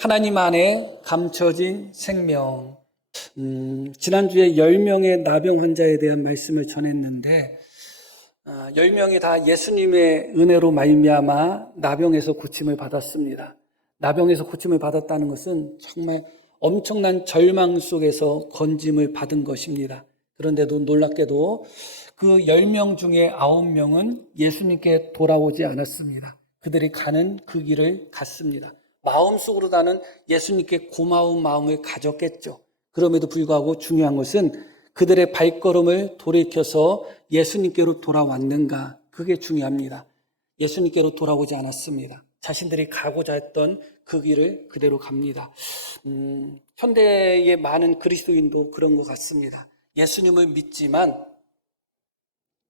하나님 안에 감춰진 생명. 지난주에 10명의 나병 환자에 대한 말씀을 전했는데 10명이 다 예수님의 은혜로 말미암아 나병에서 고침을 받았습니다. 나병에서 고침을 받았다는 것은 정말 엄청난 절망 속에서 건짐을 받은 것입니다. 그런데도 놀랍게도 그 10명 중에 9명은 예수님께 돌아오지 않았습니다. 그들이 가는 그 길을 갔습니다. 마음속으로 나는 예수님께 고마운 마음을 가졌겠죠. 그럼에도 불구하고 중요한 것은 그들의 발걸음을 돌이켜서 예수님께로 돌아왔는가, 그게 중요합니다. 예수님께로 돌아오지 않았습니다. 자신들이 가고자 했던 그 길을 그대로 갑니다. 현대의 많은 그리스도인도 그런 것 같습니다. 예수님을 믿지만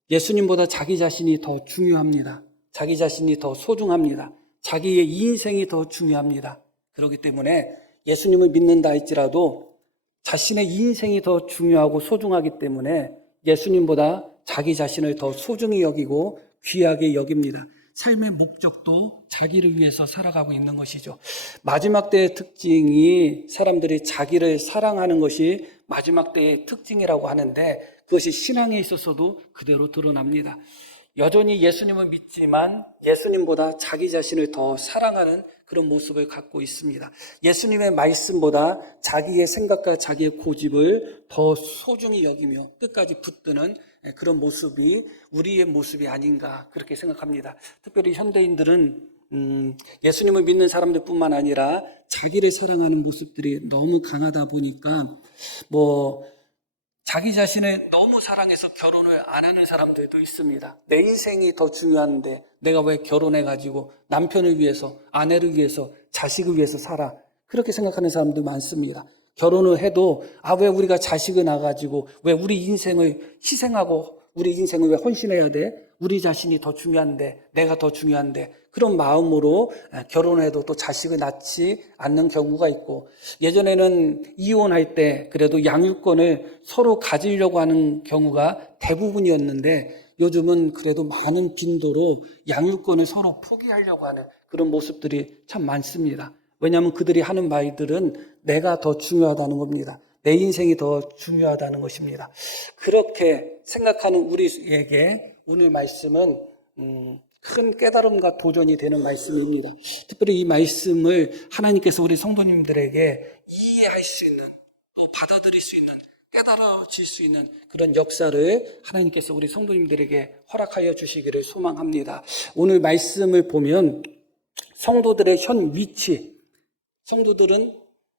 예수님보다 자기 자신이 더 중요합니다. 자기 자신이 더 소중합니다. 자기의 인생이 더 중요합니다. 그렇기 때문에 예수님을 믿는다 할지라도 자신의 인생이 더 중요하고 소중하기 때문에 예수님보다 자기 자신을 더 소중히 여기고 귀하게 여깁니다. 삶의 목적도 자기를 위해서 살아가고 있는 것이죠. 마지막 때의 특징이 사람들이 자기를 사랑하는 것이 마지막 때의 특징이라고 하는데 그것이 신앙에 있어서도 그대로 드러납니다. 여전히 예수님을 믿지만 예수님보다 자기 자신을 더 사랑하는 그런 모습을 갖고 있습니다. 예수님의 말씀보다 자기의 생각과 자기의 고집을 더 소중히 여기며 끝까지 붙드는 그런 모습이 우리의 모습이 아닌가 그렇게 생각합니다. 특별히 현대인들은 예수님을 믿는 사람들뿐만 아니라 자기를 사랑하는 모습들이 너무 강하다 보니까 자기 자신을 너무 사랑해서 결혼을 안 하는 사람들도 있습니다. 내 인생이 더 중요한데 내가 왜 결혼해가지고 남편을 위해서, 아내를 위해서, 자식을 위해서 살아. 그렇게 생각하는 사람도 많습니다. 결혼을 해도 왜 우리가 자식을 낳아가지고 왜 우리 인생을 희생하고 우리 인생을 왜 헌신해야 돼? 우리 자신이 더 중요한데, 내가 더 중요한데, 그런 마음으로 결혼을 해도 또 자식을 낳지 않는 경우가 있고, 예전에는 이혼할 때 그래도 양육권을 서로 가지려고 하는 경우가 대부분이었는데, 요즘은 그래도 많은 빈도로 양육권을 서로 포기하려고 하는 그런 모습들이 참 많습니다. 왜냐하면 그들이 하는 말들은 내가 더 중요하다는 겁니다. 내 인생이 더 중요하다는 것입니다. 그렇게 생각하는 우리에게 오늘 말씀은 큰 깨달음과 도전이 되는 말씀입니다. 특별히 이 말씀을 하나님께서 우리 성도님들에게 이해할 수 있는, 또 받아들일 수 있는, 깨달아질 수 있는 그런 역사를 하나님께서 우리 성도님들에게 허락하여 주시기를 소망합니다. 오늘 말씀을 보면 성도들의 현 위치, 성도들은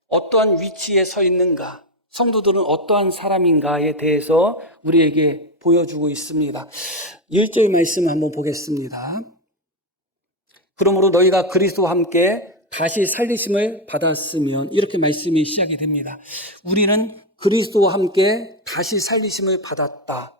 어떠한 위치에 서 있는가, 성도들은 어떠한 사람인가에 대해서 우리에게 보여주고 있습니다. 1절 말씀을 한번 보겠습니다. 그러므로 너희가 그리스도와 함께 다시 살리심을 받았으면, 이렇게 말씀이 시작이 됩니다. 우리는 그리스도와 함께 다시 살리심을 받았다.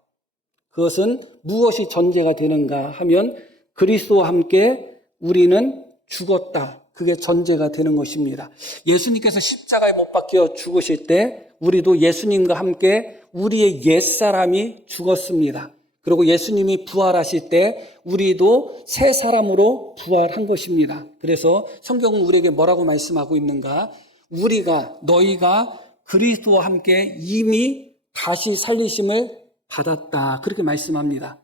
그것은 무엇이 전제가 되는가 하면 그리스도와 함께 우리는 죽었다. 그게 전제가 되는 것입니다. 예수님께서 십자가에 못 박혀 죽으실 때 우리도 예수님과 함께 우리의 옛사람이 죽었습니다. 그리고 예수님이 부활하실 때 우리도 새 사람으로 부활한 것입니다. 그래서 성경은 우리에게 뭐라고 말씀하고 있는가? 너희가 그리스도와 함께 이미 다시 살리심을 받았다. 그렇게 말씀합니다.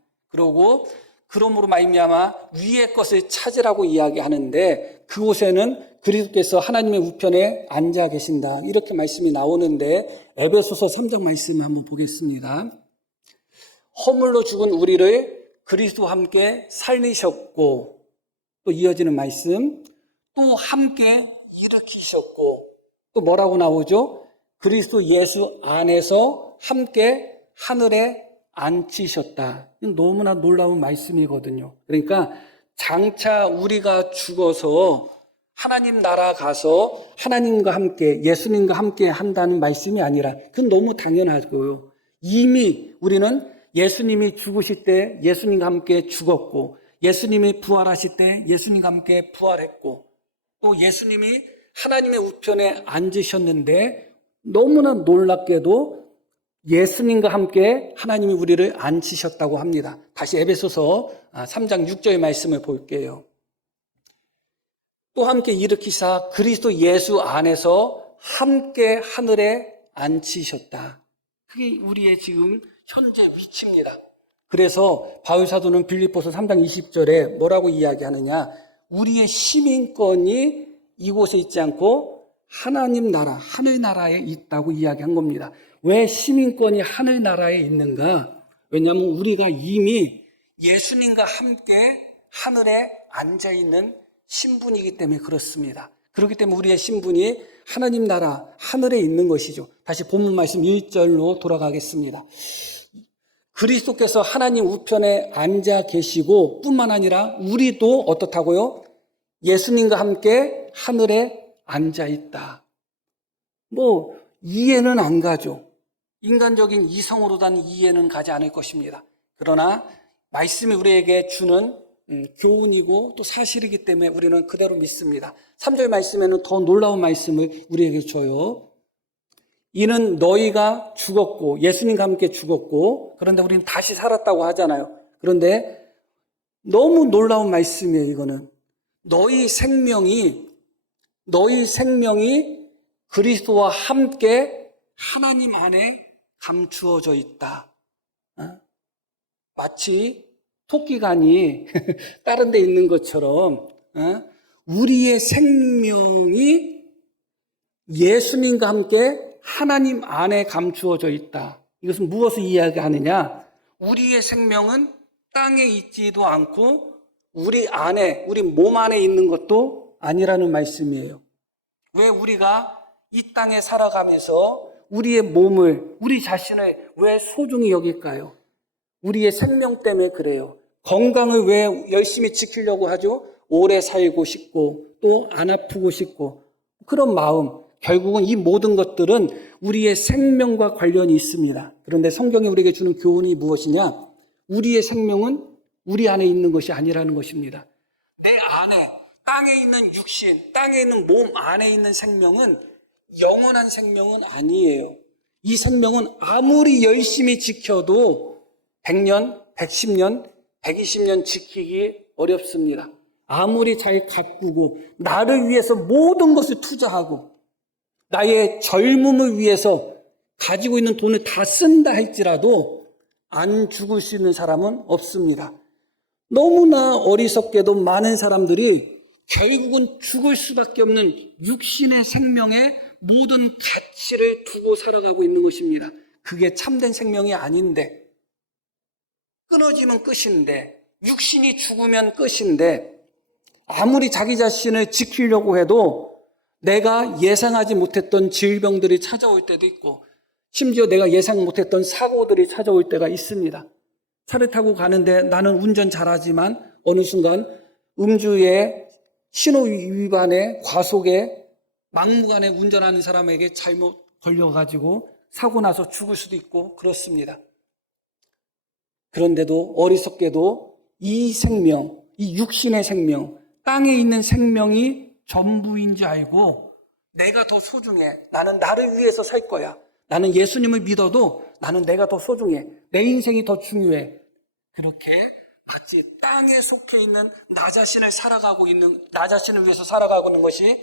그러므로 말미암아 위의 것을 찾으라고 이야기하는데 그곳에는 그리스도께서 하나님의 우편에 앉아 계신다. 이렇게 말씀이 나오는데 에베소서 3장 말씀을 한번 보겠습니다. 허물로 죽은 우리를 그리스도와 함께 살리셨고, 또 이어지는 말씀, 또 함께 일으키셨고, 또 뭐라고 나오죠? 그리스도 예수 안에서 함께 하늘에 앉히셨다. 너무나 놀라운 말씀이거든요. 그러니까 장차 우리가 죽어서 하나님 나라 가서 하나님과 함께, 예수님과 함께 한다는 말씀이 아니라 그건 너무 당연하고요. 이미 우리는 예수님이 죽으실 때 예수님과 함께 죽었고, 예수님이 부활하실 때 예수님과 함께 부활했고, 또 예수님이 하나님의 우편에 앉으셨는데 너무나 놀랍게도 예수님과 함께 하나님이 우리를 앉히셨다고 합니다. 다시 에베소서 3장 6절 말씀을 볼게요. 또 함께 일으키사 그리스도 예수 안에서 함께 하늘에 앉히셨다. 그게 우리의 지금 현재 위치입니다. 그래서 바울 사도는 빌립보서 3장 20절에 뭐라고 이야기하느냐? 우리의 시민권이 이곳에 있지 않고 하나님 나라, 하늘 나라에 있다고 이야기한 겁니다. 왜 시민권이 하늘 나라에 있는가? 왜냐하면 우리가 이미 예수님과 함께 하늘에 앉아있는 신분이기 때문에 그렇습니다. 그렇기 때문에 우리의 신분이 하나님 나라, 하늘에 있는 것이죠. 다시 본문 말씀 1절로 돌아가겠습니다. 그리스도께서 하나님 우편에 앉아 계시고 뿐만 아니라 우리도 어떻다고요? 예수님과 함께 하늘에 앉아 있다. 이해는 안 가죠. 인간적인 이성으로다는 이해는 가지 않을 것입니다. 그러나 말씀이 우리에게 주는 교훈이고 또 사실이기 때문에 우리는 그대로 믿습니다. 3절 말씀에는 더 놀라운 말씀을 우리에게 줘요. 이는 너희가 죽었고 예수님과 함께 죽었고 그런데 우리는 다시 살았다고 하잖아요. 그런데 너무 놀라운 말씀이에요. 이거는 너희 생명이 그리스도와 함께 하나님 안에 감추어져 있다. 마치 토끼간이 다른 데 있는 것처럼 우리의 생명이 예수님과 함께 하나님 안에 감추어져 있다. 이것은 무엇을 이야기하느냐? 우리의 생명은 땅에 있지도 않고 우리 몸 안에 있는 것도 아니라는 말씀이에요. 왜 우리가 이 땅에 살아가면서 우리의 몸을, 우리 자신을 왜 소중히 여길까요? 우리의 생명 때문에 그래요. 건강을 왜 열심히 지키려고 하죠? 오래 살고 싶고 또 안 아프고 싶고 그런 마음. 결국은 이 모든 것들은 우리의 생명과 관련이 있습니다. 그런데 성경이 우리에게 주는 교훈이 무엇이냐? 우리의 생명은 우리 안에 있는 것이 아니라는 것입니다. 내 안에, 땅에 있는 육신, 땅에 있는 몸 안에 있는 생명은 영원한 생명은 아니에요. 이 생명은 아무리 열심히 지켜도 100년, 110년, 120년 지키기 어렵습니다. 아무리 잘 가꾸고 나를 위해서 모든 것을 투자하고 나의 젊음을 위해서 가지고 있는 돈을 다 쓴다 할지라도 안 죽을 수 있는 사람은 없습니다. 너무나 어리석게도 많은 사람들이 결국은 죽을 수밖에 없는 육신의 생명에 모든 가치를 두고 살아가고 있는 것입니다. 그게 참된 생명이 아닌데, 끊어지면 끝인데, 육신이 죽으면 끝인데, 아무리 자기 자신을 지키려고 해도 내가 예상하지 못했던 질병들이 찾아올 때도 있고 심지어 내가 예상 못했던 사고들이 찾아올 때가 있습니다. 차를 타고 가는데 나는 운전 잘하지만 어느 순간 음주에 신호 위반에 과속에 막무가내 운전하는 사람에게 잘못 걸려가지고 사고 나서 죽을 수도 있고 그렇습니다. 그런데도 어리석게도 이 생명, 이 육신의 생명, 땅에 있는 생명이 전부인지 알고 내가 더 소중해. 나는 나를 위해서 살 거야. 나는 예수님을 믿어도 나는 내가 더 소중해. 내 인생이 더 중요해. 그렇게 마치 땅에 속해 있는 나 자신을 위해서 살아가고 있는 것이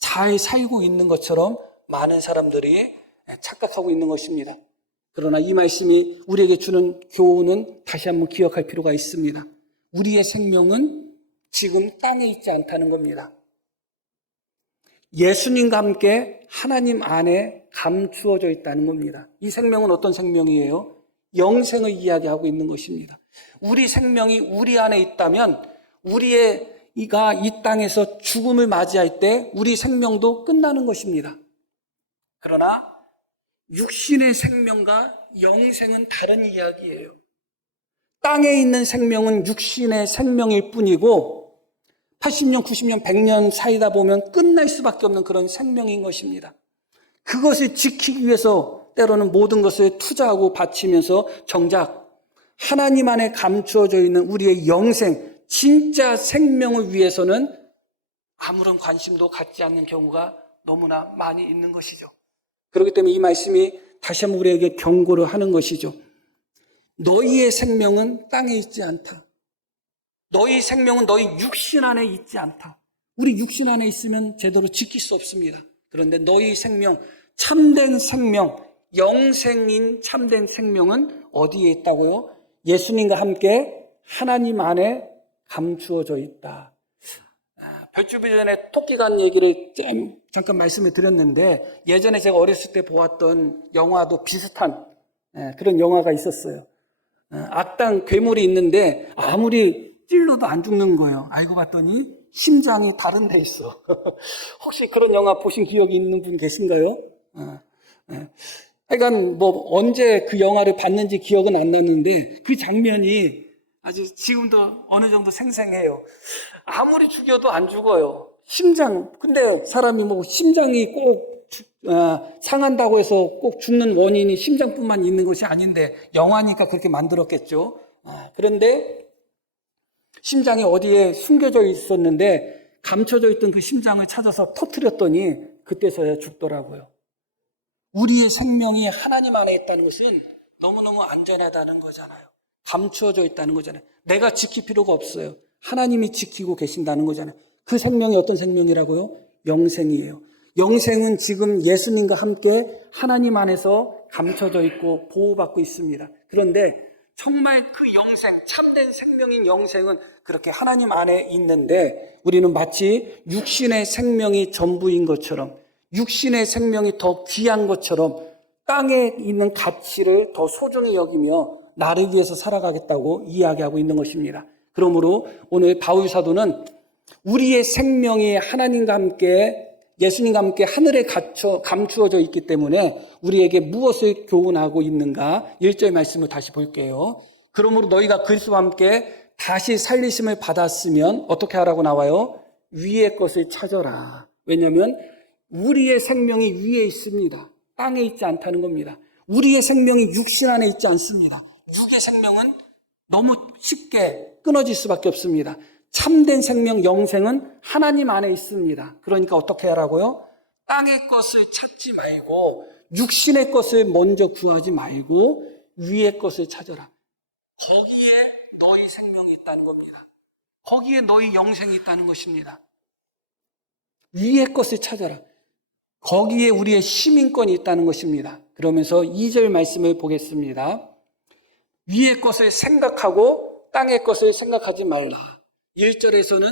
잘 살고 있는 것처럼 많은 사람들이 착각하고 있는 것입니다. 그러나 이 말씀이 우리에게 주는 교훈은 다시 한번 기억할 필요가 있습니다. 우리의 생명은 지금 땅에 있지 않다는 겁니다. 예수님과 함께 하나님 안에 감추어져 있다는 겁니다. 이 생명은 어떤 생명이에요? 영생을 이야기하고 있는 것입니다. 우리 생명이 우리 안에 있다면 우리가 이 땅에서 죽음을 맞이할 때 우리 생명도 끝나는 것입니다. 그러나 육신의 생명과 영생은 다른 이야기예요. 땅에 있는 생명은 육신의 생명일 뿐이고 80년, 90년, 100년 사이다 보면 끝날 수밖에 없는 그런 생명인 것입니다. 그것을 지키기 위해서 때로는 모든 것을 투자하고 바치면서 정작 하나님 안에 감추어져 있는 우리의 영생, 진짜 생명을 위해서는 아무런 관심도 갖지 않는 경우가 너무나 많이 있는 것이죠. 그렇기 때문에 이 말씀이 다시 한번 우리에게 경고를 하는 것이죠. 너희의 생명은 땅에 있지 않다. 너희 생명은 너희 육신 안에 있지 않다. 우리 육신 안에 있으면 제대로 지킬 수 없습니다. 그런데 너희 생명, 참된 생명, 영생인 참된 생명은 어디에 있다고요? 예수님과 함께 하나님 안에 감추어져 있다. 별주비 전에 토끼 간 얘기를 잠깐 말씀을 드렸는데, 예전에 제가 어렸을 때 보았던 영화도 비슷한 그런 영화가 있었어요. 악당 괴물이 있는데 아무리 찔러도 안 죽는 거예요. 알고 봤더니 심장이 다른 데 있어. 혹시 그런 영화 보신 기억이 있는 분 계신가요? 하여간 언제 그 영화를 봤는지 기억은 안 났는데 그 장면이 아주 지금도 어느 정도 생생해요. 아무리 죽여도 안 죽어요. 근데 사람이 심장이 꼭 상한다고 해서 꼭 죽는 원인이 심장뿐만 있는 것이 아닌데, 영화니까 그렇게 만들었겠죠. 그런데 심장이 어디에 숨겨져 있었는데 감춰져 있던 그 심장을 찾아서 터뜨렸더니 그때서야 죽더라고요. 우리의 생명이 하나님 안에 있다는 것은 너무너무 안전하다는 거잖아요. 감추어져 있다는 거잖아요. 내가 지킬 필요가 없어요. 하나님이 지키고 계신다는 거잖아요. 그 생명이 어떤 생명이라고요? 영생이에요. 영생은 지금 예수님과 함께 하나님 안에서 감춰져 있고 보호받고 있습니다. 그런데 정말 그 영생, 참된 생명인 영생은 그렇게 하나님 안에 있는데, 우리는 마치 육신의 생명이 전부인 것처럼, 육신의 생명이 더 귀한 것처럼 땅에 있는 가치를 더 소중히 여기며 나를 위해서 살아가겠다고 이야기하고 있는 것입니다. 그러므로 오늘 바울 사도는 우리의 생명이 하나님과 함께, 예수님과 함께 하늘에 감추어져 있기 때문에 우리에게 무엇을 교훈하고 있는가? 1절 말씀을 다시 볼게요. 그러므로 너희가 그리스도와 함께 다시 살리심을 받았으면 어떻게 하라고 나와요? 위의 것을 찾아라. 왜냐하면 우리의 생명이 위에 있습니다. 땅에 있지 않다는 겁니다. 우리의 생명이 육신 안에 있지 않습니다. 육의 생명은 너무 쉽게 끊어질 수밖에 없습니다. 참된 생명, 영생은 하나님 안에 있습니다. 그러니까 어떻게 하라고요? 땅의 것을 찾지 말고, 육신의 것을 먼저 구하지 말고 위의 것을 찾아라. 거기에 너희 생명이 있다는 겁니다. 거기에 너희 영생이 있다는 것입니다. 위의 것을 찾아라. 거기에 우리의 시민권이 있다는 것입니다. 그러면서 2절 말씀을 보겠습니다. 위의 것을 생각하고 땅의 것을 생각하지 말라. 1절에서는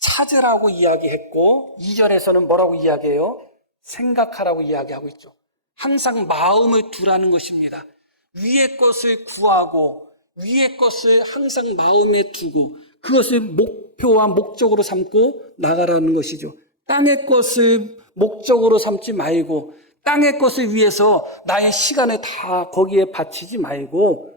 찾으라고 이야기했고 2절에서는 뭐라고 이야기해요? 생각하라고 이야기하고 있죠. 항상 마음을 두라는 것입니다. 위의 것을 구하고 위의 것을 항상 마음에 두고 그것을 목표와 목적으로 삼고 나가라는 것이죠. 땅의 것을 목적으로 삼지 말고 땅의 것을 위해서 나의 시간을 다 거기에 바치지 말고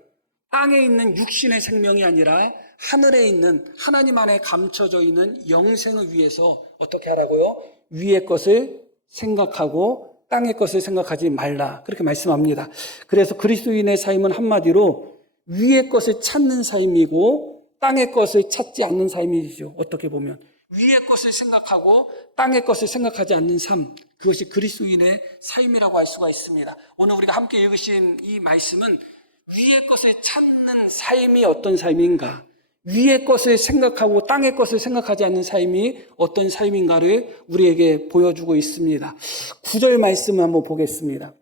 땅에 있는 육신의 생명이 아니라 하늘에 있는 하나님 안에 감춰져 있는 영생을 위해서 어떻게 하라고요? 위의 것을 생각하고 땅의 것을 생각하지 말라. 그렇게 말씀합니다. 그래서 그리스도인의 삶은 한마디로 위의 것을 찾는 삶이고 땅의 것을 찾지 않는 삶이죠. 어떻게 보면 위의 것을 생각하고 땅의 것을 생각하지 않는 삶, 그것이 그리스도인의 삶이라고 할 수가 있습니다. 오늘 우리가 함께 읽으신 이 말씀은 위의 것을 찾는 삶이 어떤 삶인가, 위의 것을 생각하고 땅의 것을 생각하지 않는 삶이 어떤 삶인가를 우리에게 보여주고 있습니다. 9절 말씀을 한번 보겠습니다.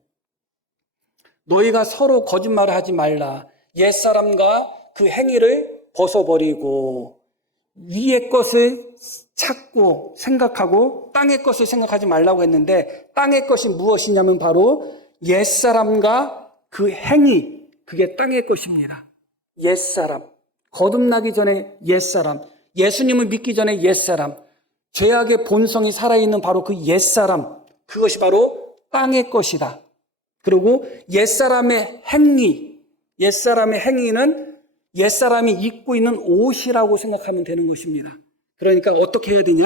너희가 서로 거짓말을 하지 말라. 옛사람과 그 행위를 벗어버리고 위의 것을 찾고 생각하고 땅의 것을 생각하지 말라고 했는데, 땅의 것이 무엇이냐면 바로 옛사람과 그 행위, 그게 땅의 것입니다. 옛사람, 거듭나기 전에 옛사람, 예수님을 믿기 전에 옛사람, 죄악의 본성이 살아있는 바로 그 옛사람, 그것이 바로 땅의 것이다. 그리고 옛사람의 행위, 옛사람의 행위는 옛사람이 입고 있는 옷이라고 생각하면 되는 것입니다. 그러니까 어떻게 해야 되냐?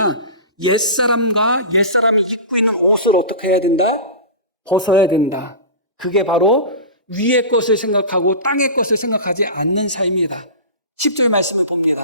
옛사람과 옛사람이 입고 있는 옷을 어떻게 해야 된다? 벗어야 된다. 그게 바로 위의 것을 생각하고 땅의 것을 생각하지 않는 삶이다. 10절 말씀을 봅니다.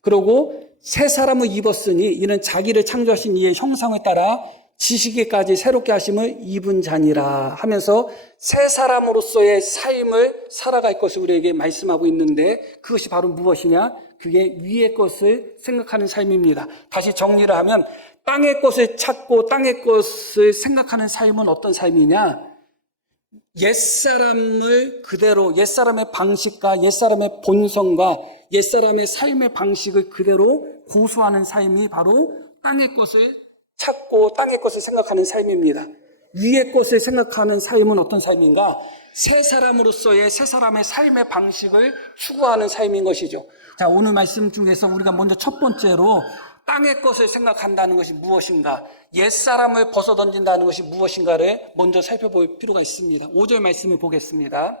그리고 새 사람을 입었으니 이는 자기를 창조하신 이의 형상을 따라 지식에까지 새롭게 하심을 입은 자니라 하면서 새 사람으로서의 삶을 살아갈 것을 우리에게 말씀하고 있는데, 그것이 바로 무엇이냐? 그게 위의 것을 생각하는 삶입니다. 다시 정리를 하면 땅의 것을 찾고 땅의 것을 생각하는 삶은 어떤 삶이냐? 옛사람을 그대로, 옛사람의 방식과 옛사람의 본성과 옛사람의 삶의 방식을 그대로 고수하는 삶이 바로 땅의 것을 찾고 땅의 것을 생각하는 삶입니다. 위의 것을 생각하는 삶은 어떤 삶인가? 새 사람으로서의 새 사람의 삶의 방식을 추구하는 삶인 것이죠. 자, 오늘 말씀 중에서 우리가 먼저 첫 번째로 땅의 것을 생각한다는 것이 무엇인가, 옛사람을 벗어던진다는 것이 무엇인가를 먼저 살펴볼 필요가 있습니다. 5절 말씀을 보겠습니다.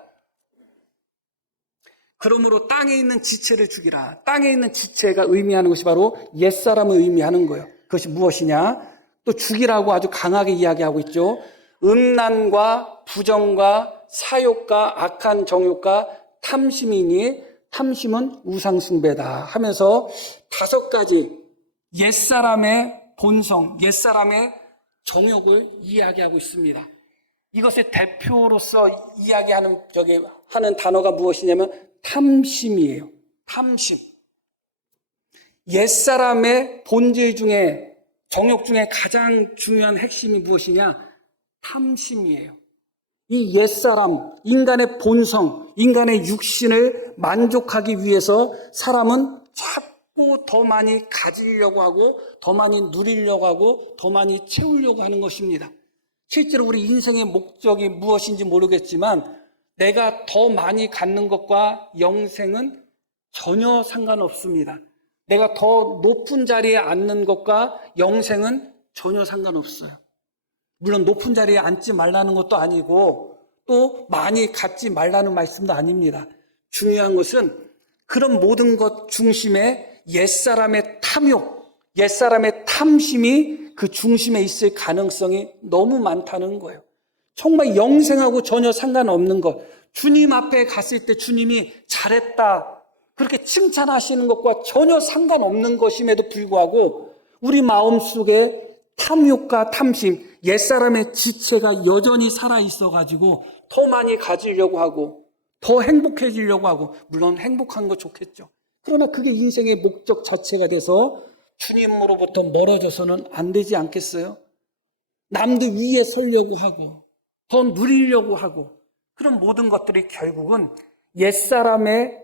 그러므로 땅에 있는 지체를 죽이라. 땅에 있는 지체가 의미하는 것이 바로 옛사람을 의미하는 거예요. 그것이 무엇이냐? 또 죽이라고 아주 강하게 이야기하고 있죠. 음란과 부정과 사욕과 악한 정욕과 탐심이니 탐심은 우상숭배다 하면서 5가지 옛사람의 본성, 옛사람의 정욕을 이야기하고 있습니다. 이것의 대표로서 이야기하는 하는 단어가 무엇이냐면 탐심이에요. 탐심. 옛사람의 본질 중에, 정욕 중에 가장 중요한 핵심이 무엇이냐? 탐심이에요. 이 옛사람, 인간의 본성, 인간의 육신을 만족하기 위해서 사람은 자꾸 더 많이 가지려고 하고, 더 많이 누리려고 하고, 더 많이 채우려고 하는 것입니다. 실제로 우리 인생의 목적이 무엇인지 모르겠지만 내가 더 많이 갖는 것과 영생은 전혀 상관없습니다. 내가 더 높은 자리에 앉는 것과 영생은 전혀 상관없어요. 물론 높은 자리에 앉지 말라는 것도 아니고 또 많이 갖지 말라는 말씀도 아닙니다. 중요한 것은 그런 모든 것 중심에 옛사람의 탐욕, 옛사람의 탐심이 그 중심에 있을 가능성이 너무 많다는 거예요. 정말 영생하고 전혀 상관없는 것, 주님 앞에 갔을 때 주님이 잘했다 그렇게 칭찬하시는 것과 전혀 상관없는 것임에도 불구하고 우리 마음속에 탐욕과 탐심, 옛사람의 지체가 여전히 살아있어가지고 더 많이 가지려고 하고 더 행복해지려고 하고, 물론 행복한 거 좋겠죠. 그러나 그게 인생의 목적 자체가 돼서 주님으로부터 멀어져서는 안 되지 않겠어요? 남들 위에 서려고 하고 더 누리려고 하고, 그런 모든 것들이 결국은 옛사람의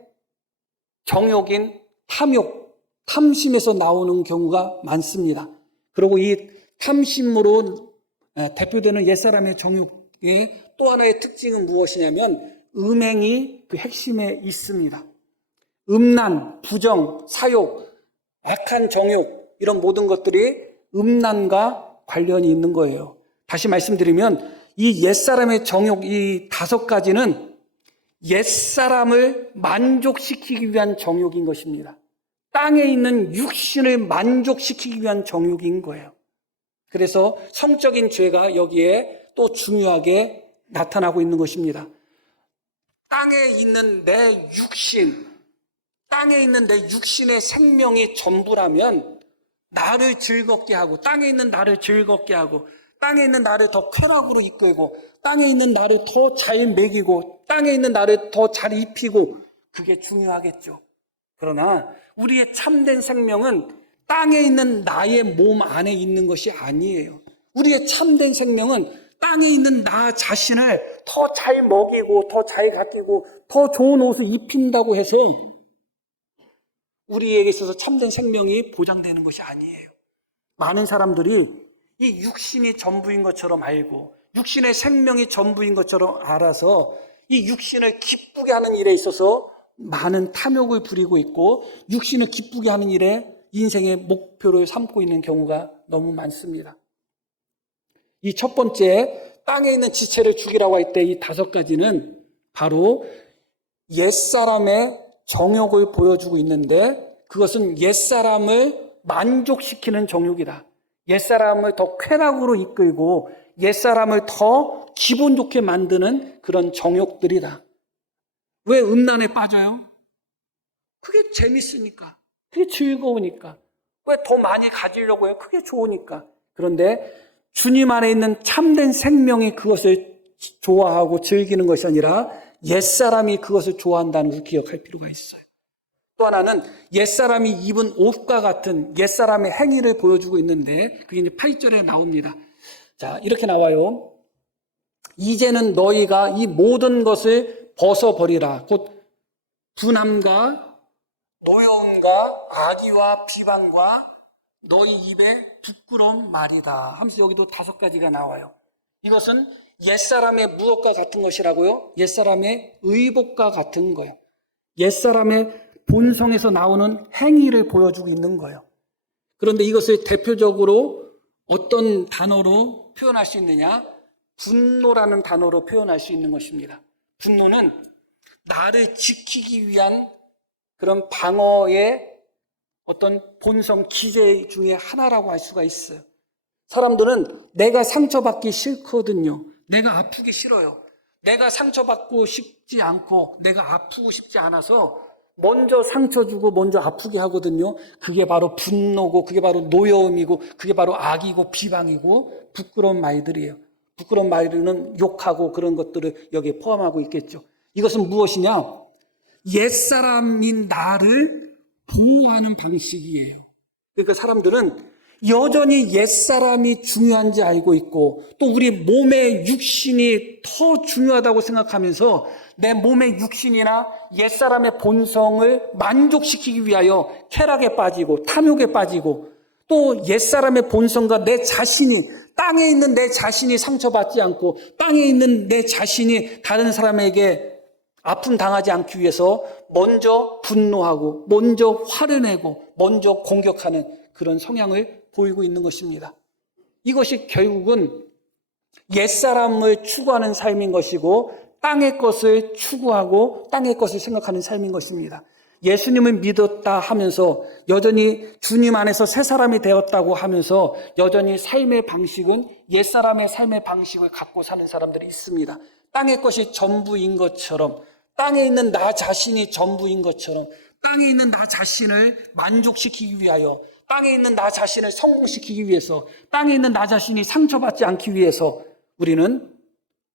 정욕인 탐욕, 탐심에서 나오는 경우가 많습니다. 그리고 이 탐심으로 대표되는 옛사람의 정욕의 또 하나의 특징은 무엇이냐면 음행이 그 핵심에 있습니다. 음란, 부정, 사욕, 악한 정욕, 이런 모든 것들이 음란과 관련이 있는 거예요. 다시 말씀드리면 이 옛사람의 정욕, 이 5가지는 옛사람을 만족시키기 위한 정욕인 것입니다. 땅에 있는 육신을 만족시키기 위한 정욕인 거예요. 그래서 성적인 죄가 여기에 또 중요하게 나타나고 있는 것입니다. 땅에 있는 내 육신, 땅에 있는 내 육신의 생명이 전부라면 나를 즐겁게 하고, 땅에 있는 나를 즐겁게 하고, 땅에 있는 나를 더 쾌락으로 이끌고, 땅에 있는 나를 더 잘 먹이고, 땅에 있는 나를 더 잘 입히고, 그게 중요하겠죠. 그러나 우리의 참된 생명은 땅에 있는 나의 몸 안에 있는 것이 아니에요. 우리의 참된 생명은 땅에 있는 나 자신을 더 잘 먹이고 더 잘 가꾸고 더 좋은 옷을 입힌다고 해서 우리에게 있어서 참된 생명이 보장되는 것이 아니에요. 많은 사람들이 이 육신이 전부인 것처럼 알고 육신의 생명이 전부인 것처럼 알아서 이 육신을 기쁘게 하는 일에 있어서 많은 탐욕을 부리고 있고 육신을 기쁘게 하는 일에 인생의 목표를 삼고 있는 경우가 너무 많습니다. 이 첫 번째, 땅에 있는 지체를 죽이라고 할 때 이 5가지는 바로 옛사람의 정욕을 보여주고 있는데, 그것은 옛사람을 만족시키는 정욕이다. 옛사람을 더 쾌락으로 이끌고 옛사람을 더 기분 좋게 만드는 그런 정욕들이다. 왜 음란에 빠져요? 그게 재밌으니까, 그게 즐거우니까. 왜 더 많이 가지려고 해요? 그게 좋으니까. 그런데 주님 안에 있는 참된 생명이 그것을 좋아하고 즐기는 것이 아니라 옛사람이 그것을 좋아한다는 것을 기억할 필요가 있어요. 또 하나는 옛사람이 입은 옷과 같은 옛사람의 행위를 보여주고 있는데 그게 이제 8절에 나옵니다. 자, 이렇게 나와요. 이제는 너희가 이 모든 것을 벗어버리라. 곧 분함과 노여움과 악의와 비방과 너희 입에 부끄러운 말이다 하면서 여기도 5가지가 나와요. 이것은 옛사람의 무엇과 같은 것이라고요? 옛사람의 의복과 같은 거예요. 옛사람의 본성에서 나오는 행위를 보여주고 있는 거예요. 그런데 이것을 대표적으로 어떤 단어로 표현할 수 있느냐? 분노라는 단어로 표현할 수 있는 것입니다. 분노는 나를 지키기 위한 그런 방어의 어떤 본성 기제 중에 하나라고 할 수가 있어요. 사람들은 내가 상처받기 싫거든요. 내가 아프기 싫어요. 내가 상처받고 싶지 않고 내가 아프고 싶지 않아서 먼저 상처 주고 먼저 아프게 하거든요. 그게 바로 분노고 그게 바로 노여움이고 그게 바로 악이고 비방이고 부끄러운 말들이에요. 부끄러운 말들은 욕하고 그런 것들을 여기에 포함하고 있겠죠. 이것은 무엇이냐? 옛사람인 나를 보호하는 방식이에요. 그러니까 사람들은 여전히 옛사람이 중요한지 알고 있고 또 우리 몸의 육신이 더 중요하다고 생각하면서 내 몸의 육신이나 옛사람의 본성을 만족시키기 위하여 쾌락에 빠지고 탐욕에 빠지고 또 옛사람의 본성과 내 자신이 땅에 있는 내 자신이 상처받지 않고 땅에 있는 내 자신이 다른 사람에게 아픔 당하지 않기 위해서 먼저 분노하고 먼저 화를 내고 먼저 공격하는 그런 성향을 보이고 있는 것입니다. 이것이 결국은 옛사람을 추구하는 삶인 것이고 땅의 것을 추구하고 땅의 것을 생각하는 삶인 것입니다. 예수님을 믿었다 하면서 여전히 주님 안에서 새 사람이 되었다고 하면서 여전히 삶의 방식은 옛사람의 삶의 방식을 갖고 사는 사람들이 있습니다. 땅의 것이 전부인 것처럼 땅에 있는 나 자신이 전부인 것처럼 땅에 있는 나 자신을 만족시키기 위하여 땅에 있는 나 자신을 성공시키기 위해서 땅에 있는 나 자신이 상처받지 않기 위해서 우리는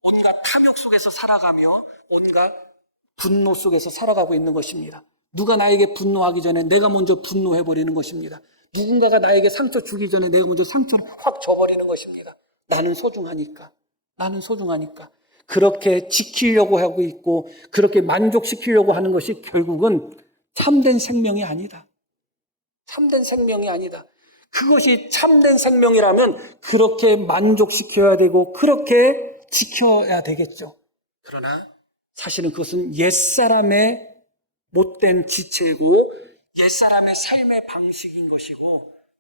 온갖 탐욕 속에서 살아가며 온갖 분노 속에서 살아가고 있는 것입니다. 누가 나에게 분노하기 전에 내가 먼저 분노해버리는 것입니다. 누군가가 나에게 상처 주기 전에 내가 먼저 상처를 확 줘버리는 것입니다. 나는 소중하니까. 나는 소중하니까. 그렇게 지키려고 하고 있고 그렇게 만족시키려고 하는 것이 결국은 참된 생명이 아니다. 참된 생명이 아니다. 그것이 참된 생명이라면 그렇게 만족시켜야 되고 그렇게 지켜야 되겠죠. 그러나 사실은 그것은 옛사람의 못된 지체이고 옛사람의 삶의 방식인 것이고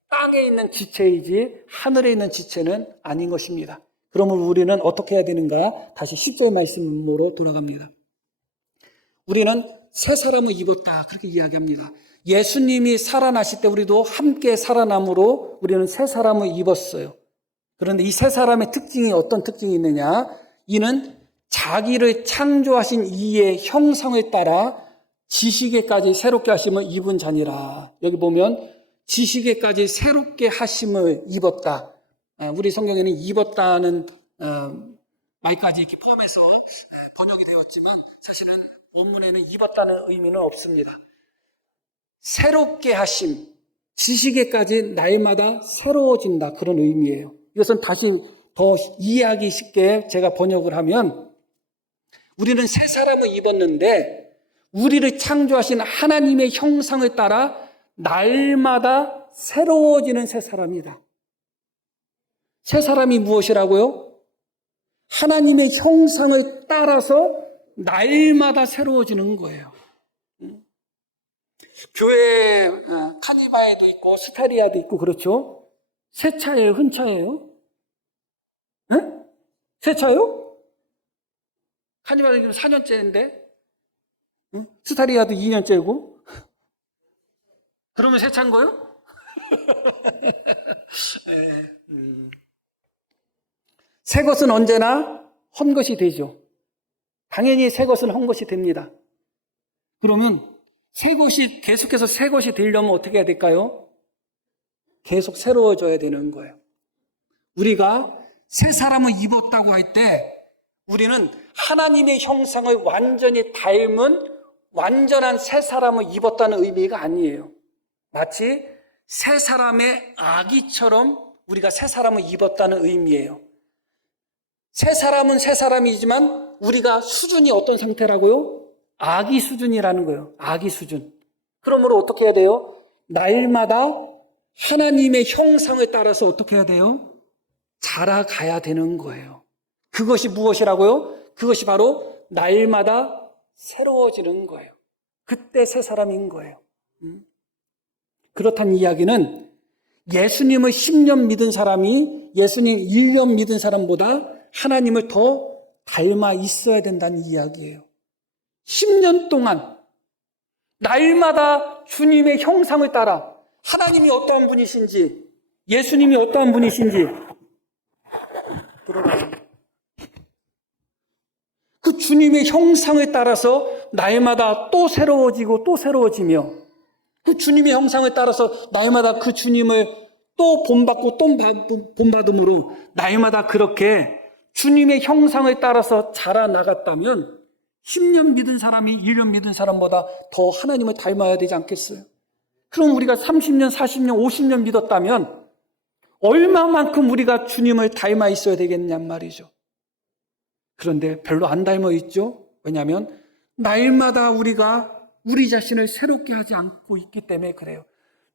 땅에 있는 지체이지 하늘에 있는 지체는 아닌 것입니다. 그러면 우리는 어떻게 해야 되는가? 다시 10절 말씀으로 돌아갑니다. 우리는 새 사람을 입었다 그렇게 이야기합니다. 예수님이 살아나실 때 우리도 함께 살아남으로 우리는 새 사람을 입었어요. 그런데 이 새 사람의 특징이 어떤 특징이 있느냐? 이는 자기를 창조하신 이의 형상을 따라 지식에까지 새롭게 하심을 입은 자니라. 여기 보면 지식에까지 새롭게 하심을 입었다. 우리 성경에는 입었다는 말까지 이렇게 포함해서 번역이 되었지만 사실은 원문에는 입었다는 의미는 없습니다. 새롭게 하심, 지식에까지 날마다 새로워진다 그런 의미예요. 이것은 다시 더 이해하기 쉽게 제가 번역을 하면 우리는 새 사람을 입었는데 우리를 창조하신 하나님의 형상을 따라 날마다 새로워지는 새 사람이다. 새 사람이 무엇이라고요? 하나님의 형상을 따라서 날마다 새로워지는 거예요. 교회 카니바에도 있고 스타리아도 있고 그렇죠? 새 차예요? 흔 차예요? 네? 새 차요? 카니바는 지금 4년째인데 스타리아도 2년째고 그러면 새 차인 거예요? 새 것은 언제나 헌 것이 되죠. 당연히 새 것은 헌 것이 됩니다. 그러면 새 것이 계속해서 새 것이 되려면 어떻게 해야 될까요? 계속 새로워져야 되는 거예요. 우리가 새 사람을 입었다고 할 때 우리는 하나님의 형상을 완전히 닮은 완전한 새 사람을 입었다는 의미가 아니에요. 마치 새 사람의 아기처럼 우리가 새 사람을 입었다는 의미예요. 새 사람은 새 사람이지만 우리가 수준이 어떤 상태라고요? 아기 수준이라는 거예요. 아기 수준. 그러므로 어떻게 해야 돼요? 날마다 하나님의 형상을 따라서 어떻게 해야 돼요? 자라가야 되는 거예요. 그것이 무엇이라고요? 그것이 바로 날마다 새로워지는 거예요. 그때 새 사람인 거예요. 그렇다는 이야기는 예수님을 10년 믿은 사람이 예수님 1년 믿은 사람보다 하나님을 더 닮아 있어야 된다는 이야기예요. 10년 동안 날마다 주님의 형상을 따라 하나님이 어떠한 분이신지, 예수님이 어떠한 분이신지 들어가요. 그 주님의 형상을 따라서 날마다 또 새로워지고 또 새로워지며 그 주님의 형상을 따라서 날마다 그 주님을 또 본받고 또 본받음으로 날마다 그렇게 주님의 형상을 따라서 자라나갔다면 10년 믿은 사람이 1년 믿은 사람보다 더 하나님을 닮아야 되지 않겠어요? 그럼 우리가 30년, 40년, 50년 믿었다면 얼마만큼 우리가 주님을 닮아 있어야 되겠냔 말이죠. 그런데 별로 안 닮아 있죠? 왜냐하면 날마다 우리가 우리 자신을 새롭게 하지 않고 있기 때문에 그래요.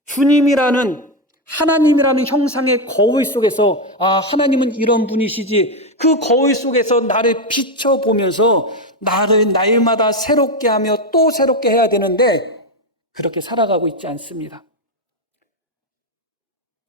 주님이라는 하나님이라는 형상의 거울 속에서 하나님은 이런 분이시지, 그 거울 속에서 나를 비춰보면서 나를 날마다 새롭게 하며 또 새롭게 해야 되는데 그렇게 살아가고 있지 않습니다.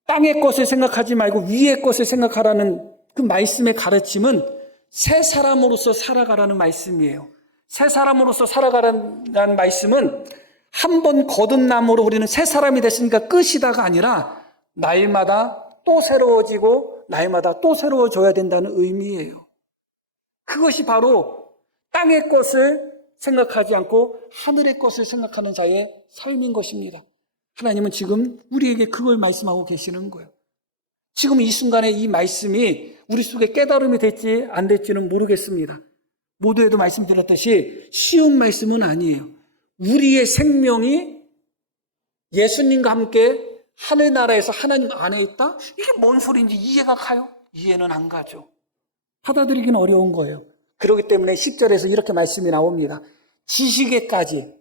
땅의 것을 생각하지 말고 위의 것을 생각하라는 그 말씀의 가르침은 새 사람으로서 살아가라는 말씀이에요. 새 사람으로서 살아가라는 말씀은 한 번 거듭남으로 우리는 새 사람이 됐으니까 끝이다가 아니라 날마다 또 새로워지고 날마다 또 새로워져야 된다는 의미예요. 그것이 바로 땅의 것을 생각하지 않고 하늘의 것을 생각하는 자의 삶인 것입니다. 하나님은 지금 우리에게 그걸 말씀하고 계시는 거예요. 지금 이 순간에 이 말씀이 우리 속에 깨달음이 될지 안 될지는 모르겠습니다. 모두에도 말씀드렸듯이 쉬운 말씀은 아니에요. 우리의 생명이 예수님과 함께 하늘나라에서 하나님 안에 있다? 이게 뭔 소리인지 이해가 가요? 이해는 안 가죠. 받아들이기는 어려운 거예요. 그렇기 때문에 10절에서 이렇게 말씀이 나옵니다. 지식에까지,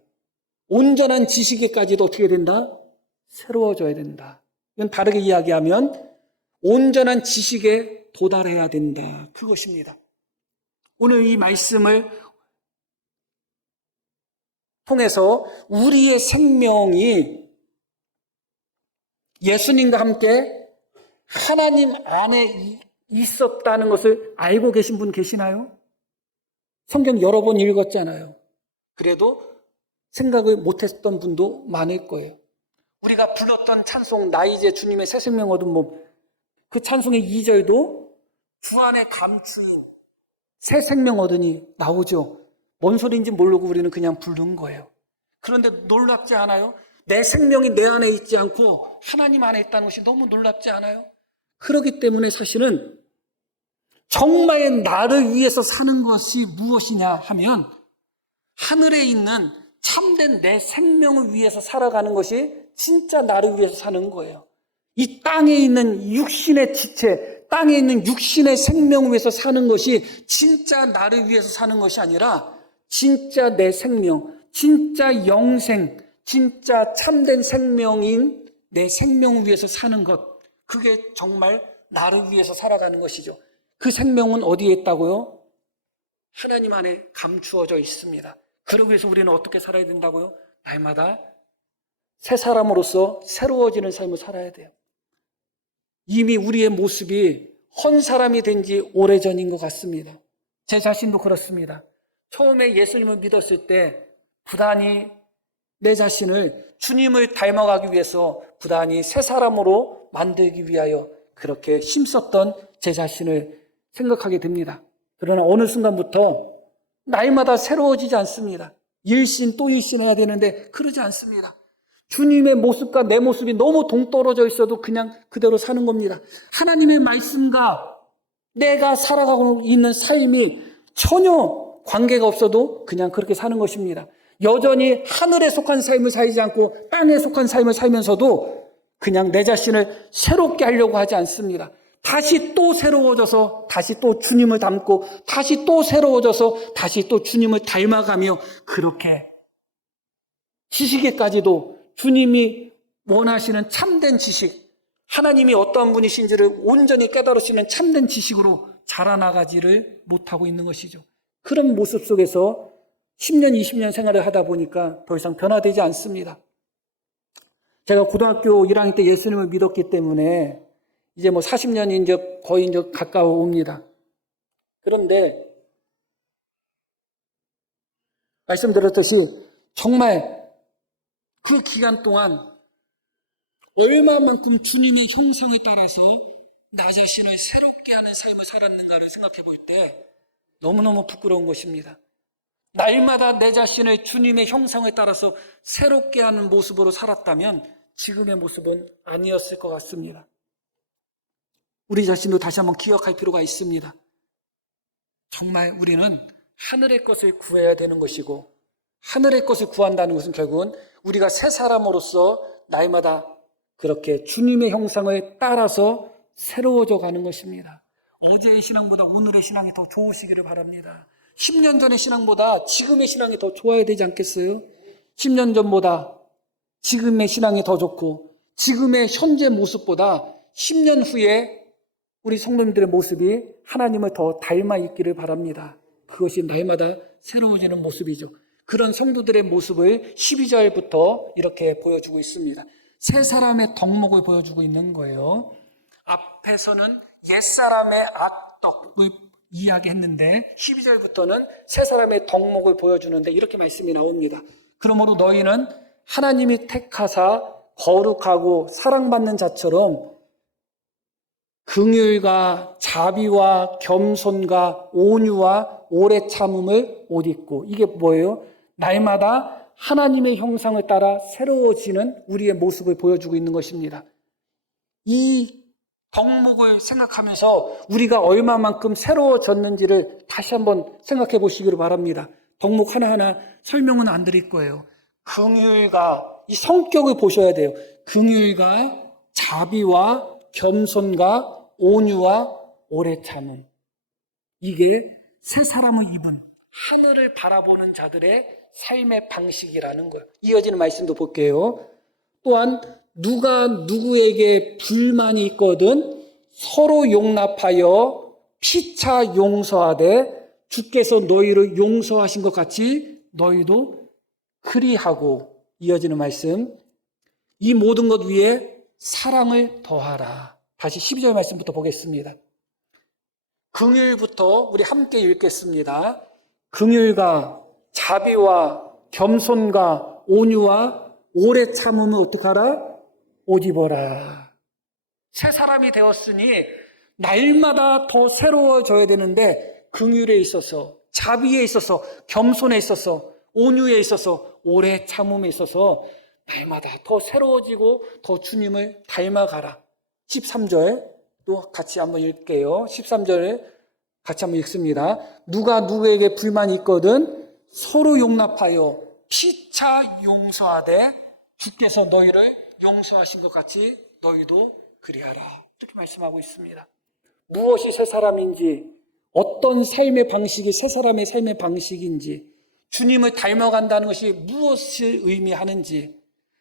온전한 지식에까지도 어떻게 된다? 새로워져야 된다. 이건 다르게 이야기하면 온전한 지식에 도달해야 된다. 그것입니다. 오늘 이 말씀을 통해서 우리의 생명이 예수님과 함께 하나님 안에 있었다는 것을 알고 계신 분 계시나요? 성경 여러 번 읽었잖아요. 그래도 생각을 못했던 분도 많을 거예요. 우리가 불렀던 찬송 나 이제 주님의 새 생명 얻은 몸, 그 찬송의 2절도 주 안에 감추인 새 생명 얻으니 나오죠. 뭔 소리인지 모르고 우리는 그냥 부른 거예요. 그런데 놀랍지 않아요? 내 생명이 내 안에 있지 않고 하나님 안에 있다는 것이 너무 놀랍지 않아요? 그렇기 때문에 사실은 정말 나를 위해서 사는 것이 무엇이냐 하면 하늘에 있는 참된 내 생명을 위해서 살아가는 것이 진짜 나를 위해서 사는 거예요. 이 땅에 있는 육신의 지체, 땅에 있는 육신의 생명을 위해서 사는 것이 진짜 나를 위해서 사는 것이 아니라 진짜 내 생명, 진짜 영생, 진짜 참된 생명인 내 생명을 위해서 사는 것, 그게 정말 나를 위해서 살아가는 것이죠. 그 생명은 어디에 있다고요? 하나님 안에 감추어져 있습니다. 그러기 위해서 우리는 어떻게 살아야 된다고요? 날마다 새 사람으로서 새로워지는 삶을 살아야 돼요. 이미 우리의 모습이 헌 사람이 된 지 오래전인 것 같습니다. 제 자신도 그렇습니다. 처음에 예수님을 믿었을 때 부단히 내 자신을 주님을 닮아가기 위해서 부단히 새 사람으로 만들기 위하여 그렇게 힘썼던 제 자신을 생각하게 됩니다. 그러나 어느 순간부터 날마다 새로워지지 않습니다. 일신 또 일신 해야 되는데 그러지 않습니다. 주님의 모습과 내 모습이 너무 동떨어져 있어도 그냥 그대로 사는 겁니다. 하나님의 말씀과 내가 살아가고 있는 삶이 전혀 관계가 없어도 그냥 그렇게 사는 것입니다. 여전히 하늘에 속한 삶을 살지 않고 땅에 속한 삶을 살면서도 그냥 내 자신을 새롭게 하려고 하지 않습니다. 다시 또 새로워져서 다시 또 주님을 닮고 다시 또 새로워져서 다시 또 주님을 닮아가며 그렇게 지식에까지도 주님이 원하시는 참된 지식, 하나님이 어떠한 분이신지를 온전히 깨달으시는 참된 지식으로 자라나가지를 못하고 있는 것이죠. 그런 모습 속에서 10년, 20년 생활을 하다 보니까 더 이상 변화되지 않습니다. 제가 고등학교 1학년 때 예수님을 믿었기 때문에 이제 40년이 이제 거의 이제 가까워 옵니다. 그런데 말씀드렸듯이 정말 그 기간 동안 얼마만큼 주님의 형상에 따라서 나 자신을 새롭게 하는 삶을 살았는가를 생각해 볼 때 너무너무 부끄러운 것입니다. 날마다 내 자신을 주님의 형상에 따라서 새롭게 하는 모습으로 살았다면 지금의 모습은 아니었을 것 같습니다. 우리 자신도 다시 한번 기억할 필요가 있습니다. 정말 우리는 하늘의 것을 구해야 되는 것이고 하늘의 것을 구한다는 것은 결국은 우리가 새 사람으로서 날마다 그렇게 주님의 형상을 따라서 새로워져 가는 것입니다. 어제의 신앙보다 오늘의 신앙이 더 좋으시기를 바랍니다. 10년 전의 신앙보다 지금의 신앙이 더 좋아야 되지 않겠어요? 10년 전보다 지금의 신앙이 더 좋고 지금의 현재 모습보다 10년 후에 우리 성도님들의 모습이 하나님을 더 닮아 있기를 바랍니다. 그것이 날마다 새로워지는 모습이죠. 그런 성도들의 모습을 12절부터 이렇게 보여주고 있습니다. 새 사람의 덕목을 보여주고 있는 거예요. 앞에서는 옛사람의 악덕을 이야기했는데 12절부터는 새 사람의 덕목을 보여주는데 이렇게 말씀이 나옵니다. 그러므로 너희는 하나님이 택하사 거룩하고 사랑받는 자처럼 긍휼과 자비와 겸손과 온유와 오래 참음을 옷 입고, 이게 뭐예요? 날마다 하나님의 형상을 따라 새로워지는 우리의 모습을 보여주고 있는 것입니다. 이 덕목을 생각하면서 우리가 얼마만큼 새로워졌는지를 다시 한번 생각해 보시기를 바랍니다. 덕목 하나하나 설명은 안 드릴 거예요. 긍휼과, 이 성격을 보셔야 돼요. 긍휼과 자비와 겸손과 온유와 오래 참음. 이게 새 사람을 입은 하늘을 바라보는 자들의 삶의 방식이라는 거예요. 이어지는 말씀도 볼게요. 또한 누가 누구에게 불만이 있거든 서로 용납하여 피차 용서하되 주께서 너희를 용서하신 것 같이 너희도 그리하고, 이어지는 말씀, 이 모든 것 위에 사랑을 더하라. 다시 12절 말씀부터 보겠습니다. 긍휼부터 우리 함께 읽겠습니다. 긍휼과 자비와 겸손과 온유와 오래 참음을 어떻게 하라? 옷 입어라. 새 사람이 되었으니 날마다 더 새로워져야 되는데 긍휼에 있어서, 자비에 있어서, 겸손에 있어서, 온유에 있어서, 오래 참음에 있어서 날마다 더 새로워지고 더 주님을 닮아가라. 13절도 같이 한번 읽게요. 13절 같이 한번 읽습니다. 누가 누구에게 불만이 있거든 서로 용납하여 피차 용서하되 주께서 너희를 용서하신 것 같이 너희도 그리하라. 이렇게 말씀하고 있습니다. 무엇이 새 사람인지, 어떤 삶의 방식이 새 사람의 삶의 방식인지, 주님을 닮아간다는 것이 무엇을 의미하는지,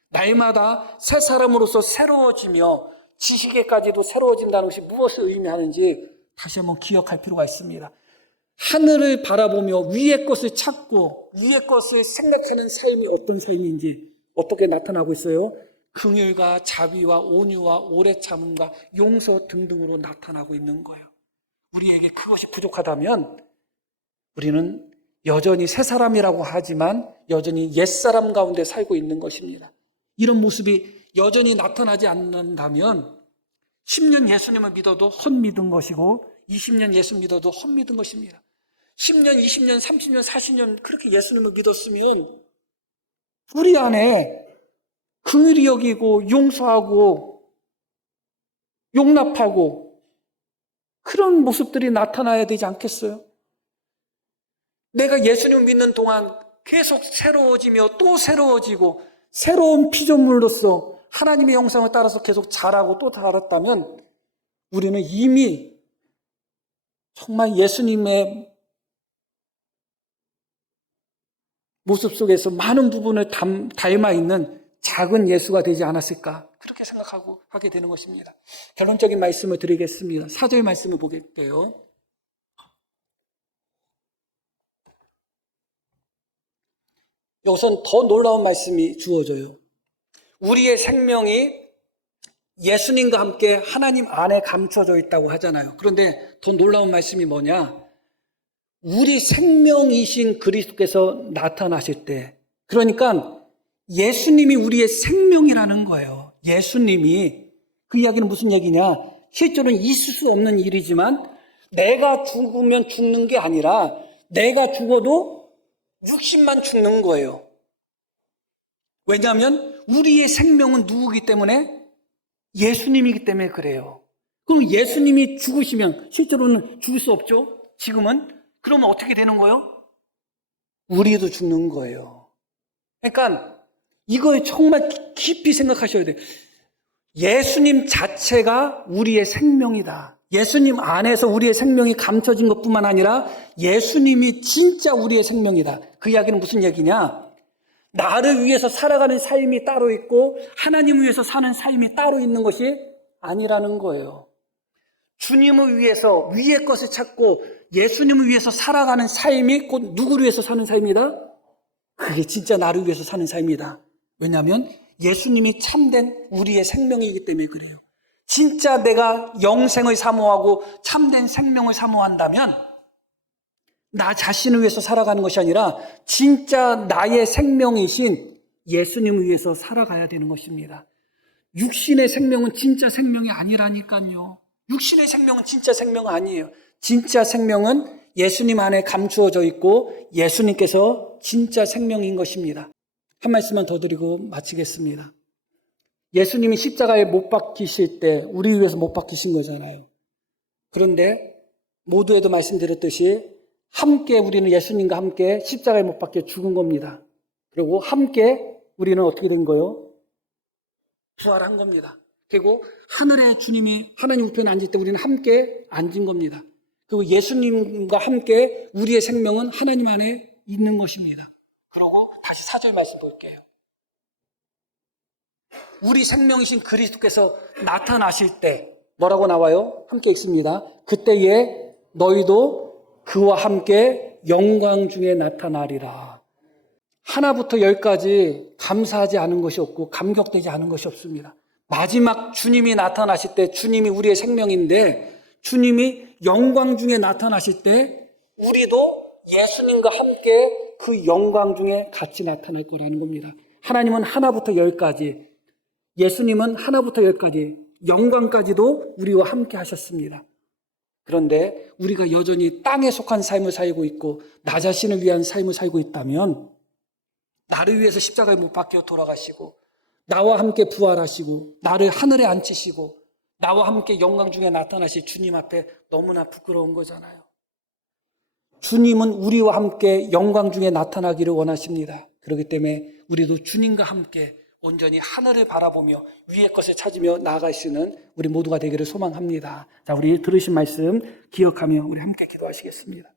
날마다 새 사람으로서 새로워지며 지식에까지도 새로워진다는 것이 무엇을 의미하는지 다시 한번 기억할 필요가 있습니다. 하늘을 바라보며 위의 것을 찾고 위의 것을 생각하는 삶이 어떤 삶인지 어떻게 나타나고 있어요? 긍휼과 자비와 온유와 오래 참음과 용서 등등으로 나타나고 있는 거예요. 우리에게 그것이 부족하다면 우리는 여전히 새 사람이라고 하지만 여전히 옛사람 가운데 살고 있는 것입니다. 이런 모습이 여전히 나타나지 않는다면 10년 예수님을 믿어도 헛믿은 것이고 20년 예수 믿어도 헛믿은 것입니다. 10년, 20년, 30년, 40년 그렇게 예수님을 믿었으면 우리 안에 긍휼히 여기고 용서하고 용납하고 그런 모습들이 나타나야 되지 않겠어요? 내가 예수님을 믿는 동안 계속 새로워지며 또 새로워지고 새로운 피조물로서 하나님의 형상을 따라서 계속 자라고 또 자랐다면 우리는 이미 정말 예수님의 모습 속에서 많은 부분을 닮아 있는 작은 예수가 되지 않았을까, 그렇게 생각하고 하게 되는 것입니다. 결론적인 말씀을 드리겠습니다. 4절 말씀을 보겠게요. 여기선 더 놀라운 말씀이 주어져요. 우리의 생명이 예수님과 함께 하나님 안에 감춰져 있다고 하잖아요. 그런데 더 놀라운 말씀이 뭐냐? 우리 생명이신 그리스도께서 나타나실 때, 그러니까 예수님이 우리의 생명이라는 거예요. 예수님이. 그 이야기는 무슨 얘기냐? 실제로는 있을 수 없는 일이지만 내가 죽으면 죽는 게 아니라 내가 죽어도 육신만 죽는 거예요. 왜냐하면 우리의 생명은 누구기 때문에? 예수님이기 때문에 그래요. 그럼 예수님이 죽으시면 실제로는 죽을 수 없죠? 지금은? 그러면 어떻게 되는 거예요? 우리도 죽는 거예요. 그러니까 이걸 정말 깊이 생각하셔야 돼요. 예수님 자체가 우리의 생명이다. 예수님 안에서 우리의 생명이 감춰진 것뿐만 아니라 예수님이 진짜 우리의 생명이다. 그 이야기는 무슨 얘기냐? 나를 위해서 살아가는 삶이 따로 있고 하나님을 위해서 사는 삶이 따로 있는 것이 아니라는 거예요. 주님을 위해서 위의 것을 찾고 예수님을 위해서 살아가는 삶이 곧 누구를 위해서 사는 삶이다? 그게 진짜 나를 위해서 사는 삶이다. 왜냐하면 예수님이 참된 우리의 생명이기 때문에 그래요. 진짜 내가 영생을 사모하고 참된 생명을 사모한다면 나 자신을 위해서 살아가는 것이 아니라 진짜 나의 생명이신 예수님을 위해서 살아가야 되는 것입니다. 육신의 생명은 진짜 생명이 아니라니까요. 육신의 생명은 진짜 생명 아니에요. 진짜 생명은 예수님 안에 감추어져 있고 예수님께서 진짜 생명인 것입니다. 한 말씀만 더 드리고 마치겠습니다. 예수님이 십자가에 못 박히실 때 우리 위해서 못 박히신 거잖아요. 그런데 모두에도 말씀드렸듯이 함께 우리는 예수님과 함께 십자가에 못 박혀 죽은 겁니다. 그리고 함께 우리는 어떻게 된 거예요? 부활한 겁니다. 그리고 하늘에 주님이 하나님 우편에 앉을 때 우리는 함께 앉은 겁니다. 그리고 예수님과 함께 우리의 생명은 하나님 안에 있는 것입니다. 그리고 다시 4절 말씀 볼게요. 우리 생명이신 그리스도께서 나타나실 때 뭐라고 나와요? 함께 읽습니다. 그때에 너희도 그와 함께 영광 중에 나타나리라. 하나부터 열까지 감사하지 않은 것이 없고 감격되지 않은 것이 없습니다. 마지막 주님이 나타나실 때 주님이 우리의 생명인데 주님이 영광 중에 나타나실 때 우리도 예수님과 함께 그 영광 중에 같이 나타날 거라는 겁니다. 하나님은 하나부터 열까지, 예수님은 하나부터 열까지, 영광까지도 우리와 함께 하셨습니다. 그런데 우리가 여전히 땅에 속한 삶을 살고 있고 나 자신을 위한 삶을 살고 있다면 나를 위해서 십자가에 못 박혀 돌아가시고 나와 함께 부활하시고 나를 하늘에 앉히시고 나와 함께 영광 중에 나타나실 주님 앞에 너무나 부끄러운 거잖아요. 주님은 우리와 함께 영광 중에 나타나기를 원하십니다. 그렇기 때문에 우리도 주님과 함께 온전히 하늘을 바라보며 위의 것을 찾으며 나아갈 수 있는 우리 모두가 되기를 소망합니다. 자, 우리 들으신 말씀 기억하며 우리 함께 기도하시겠습니다.